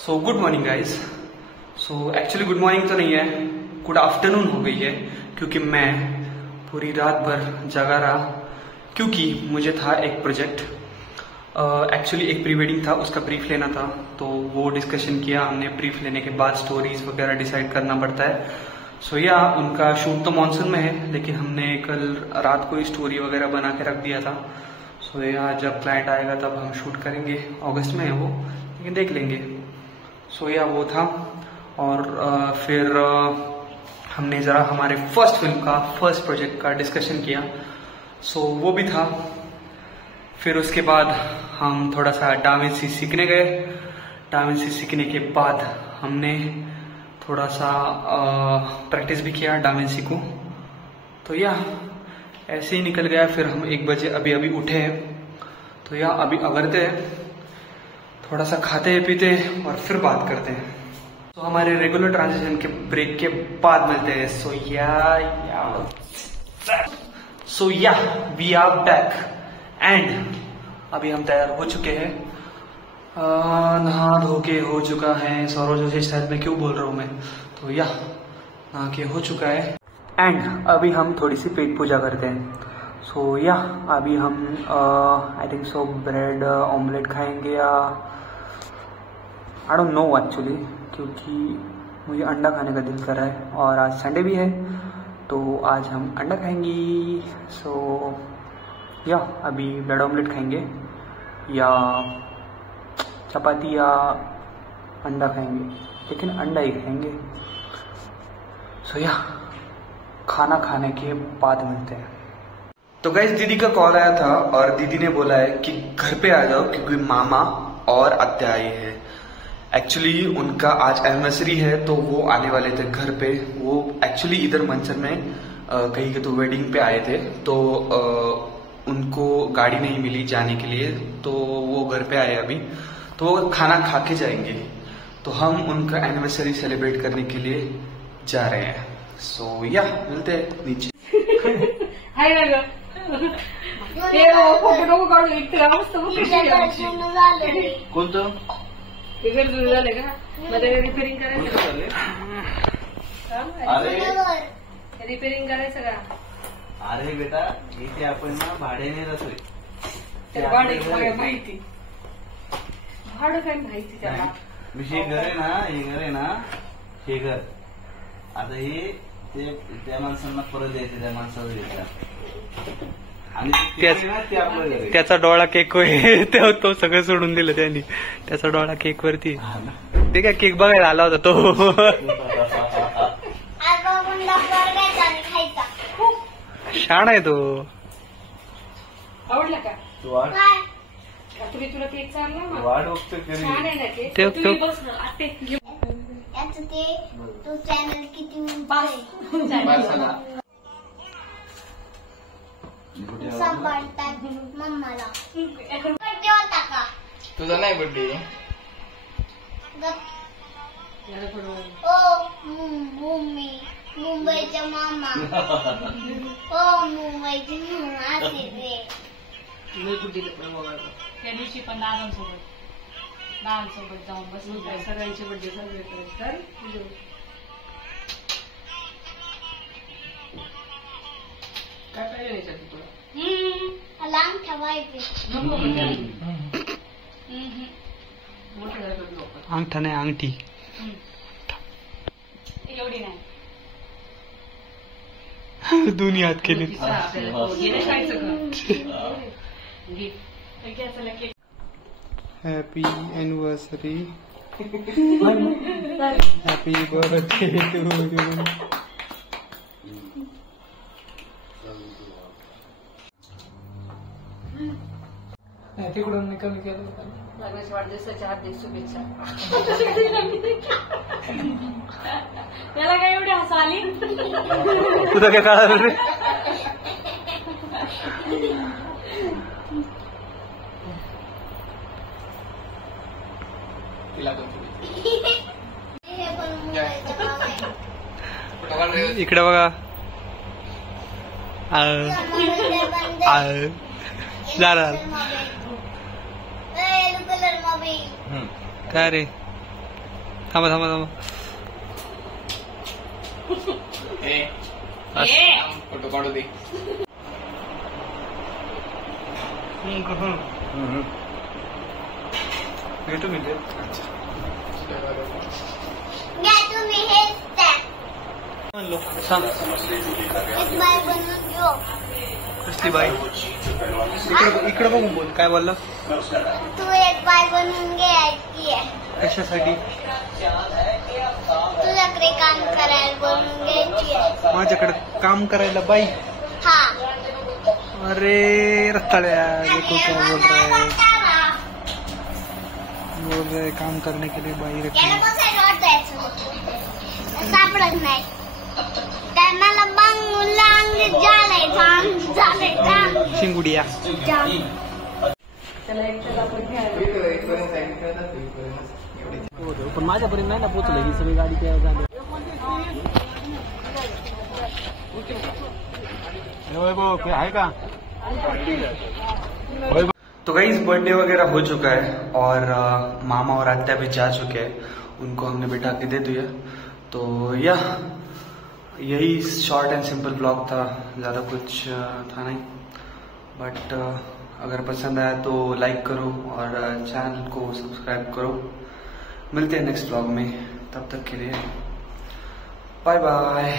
So good morning guys. So actually good morning तो नहीं है, गुड आफ्टरनून हो गई है, क्योंकि मैं पूरी रात भर जगा रहा क्योंकि मुझे था एक प्रोजेक्ट। एक्चुअली एक प्री वेडिंग था, उसका ब्रीफ लेना था, तो वो डिस्कशन किया हमने। ब्रीफ लेने के बाद स्टोरीज वगैरह डिसाइड करना पड़ता है। सो या उनका शूट तो मानसून में है, लेकिन हमने कल रात को ही स्टोरी वगैरह बना के रख दिया था। सो या जब क्लाइंट आएगा तब हम शूट करेंगे, अगस्त में है वो, लेकिन देख लेंगे। सो या वो था। और फिर हमने ज़रा हमारे फर्स्ट फिल्म का, फर्स्ट प्रोजेक्ट का डिस्कशन किया। सो वो भी था। फिर उसके बाद हम थोड़ा सा डाविंसी सीखने गए। डाविंसी सीखने के बाद हमने थोड़ा सा प्रैक्टिस भी किया डाविंसी को। तो या ऐसे ही निकल गया। फिर हम 1 बजे अभी अभी उठे हैं, तो या अभी अगरते हैं, थोड़ा सा खाते हैं पीते हैं और फिर बात करते हैं। तो हमारे रेगुलर ट्रांजिशन के ब्रेक के बाद मिलते हैं। सो या वी आर बैक एंड अभी हम तैयार हो चुके हैं। नहा धो के हो चुका है। सौरव जोशी शायद मैं क्यों बोल रहा हूँ मैं, तो या नहा के हो चुका है। एंड अभी हम थोड़ी सी पेट पूजा करते हैं। सो या अभी हम I think so bread omelette खाएंगे या आई डोंट नो एक्चुअली, क्योंकि मुझे अंडा खाने का दिल कर रहा है और आज संडे भी है, तो आज हम अंडा खाएंगे। सो या अभी ब्रेड ऑमलेट खाएंगे या चपाती या अंडा खाएंगे, लेकिन अंडा ही खाएंगे। सो या खाना खाने के बाद मिलते हैं। तो गाइस दीदी का कॉल आया था और दीदी ने बोला है कि घर पे आ जाओ, क्योंकि मामा और अत्या आई है। एक्चुअली उनका आज एनिवर्सरी है, तो वो आने वाले थे घर पे। वो एक्चुअली इधर मंचर में कहीं के तो वेडिंग पे आए थे, तो उनको गाड़ी नहीं मिली जाने के लिए, तो वो घर पे आए अभी, तो वो खाना खा के जाएंगे। तो हम उनका एनिवर्सरी सेलिब्रेट करने के लिए जा रहे हैं। सो या मिलते हैं नीचे। कोणतं झाले का? मध्ये रिपेअरिंग करायचं. अरे रिपेअरिंग करायचं का? अरे बेटा, इथे आपण ना भाड्याने राहतोय. भाडं काय माहिती, भाडं काय माहिती त्याला. हे घर आहे ना, हे घर आहे ना, हे घर आता हे त्या माणसांना परत द्यायचं, त्या माणसाला द्यायचं. आणि त्याचा डोळा केक तो सगळं सोडून दिलं त्यांनी. त्याचा डोळा केक वरती, ते काय केक बघायला आला होता तो. छान आहे तो. आवडला का? तुम्ही तुला केक चालला वाढ बघतोय छान आहे ना केक. ते तो चॅनल किती सांभाळतात मम्माला. बर्थडे होता का तुझा? नाही बर्थडे. ओ मम्मी, मुंबईचा मामा. ओ मुंबईची मामा असे रे. त्या दिवशी पण दादांसोबत जाऊन बसलो, सगळ्यांचे बर्थडे सेलिब्रेट कर. काय पाहिजे याच्यात तुला? लांब ठेवायचे. अंगठा नाही, अंगठी. एवढी नाही, दोन्ही हात केले. Happy anniversary, happy birthday to you. तिकडून कमी केलं. लग्नाच्या वाढदिवसाच्या हार्दिक शुभेच्छा. त्याला काय एवढी हसा आली? तुझं काय कळालं रे? इकडे बघा. झालं कलर काय रे? थांबा थांबा थांबा फोटो काढू दे. भेटू मी ते. घ्या तुम्ही हेच द्या. म्हणलो सांग एक बाय बनवून घेऊ. कसली बाई. इकडे बघून बोल. काय बोलला. तू एक बाय बनवून घ्यायची आहे. कशासाठी. तुझ्याकडे काम करायला बनवून घ्यायची आहे. माझ्याकडे काम करायला बाई. हा. अरे रत्ताळ्या देखो क्या बोल रहा है. त्याला बोल रहे काम करने के लिए बाई रखी. बसायला द्यायचं सापडत नाही. त्यांना मग झालंय शिंगुडिया. पण माझ्यापर्यंत नाही ना पोहोचलं ही सगळी गाडी त्या झाली. आहे का. तो गाइस बर्थडे वगैरह हो चुका है और मामा और आत्या भी जा चुके हैं. उनको हमने बिठा के दे दिया. तो यही शॉर्ट एंड सिंपल ब्लॉग था. ज़्यादा कुछ था नहीं. बट अगर पसंद आया तो लाइक करो और चैनल को सब्सक्राइब करो. मिलते हैं नेक्स्ट ब्लॉग में. तब तक के लिए बाय बाय.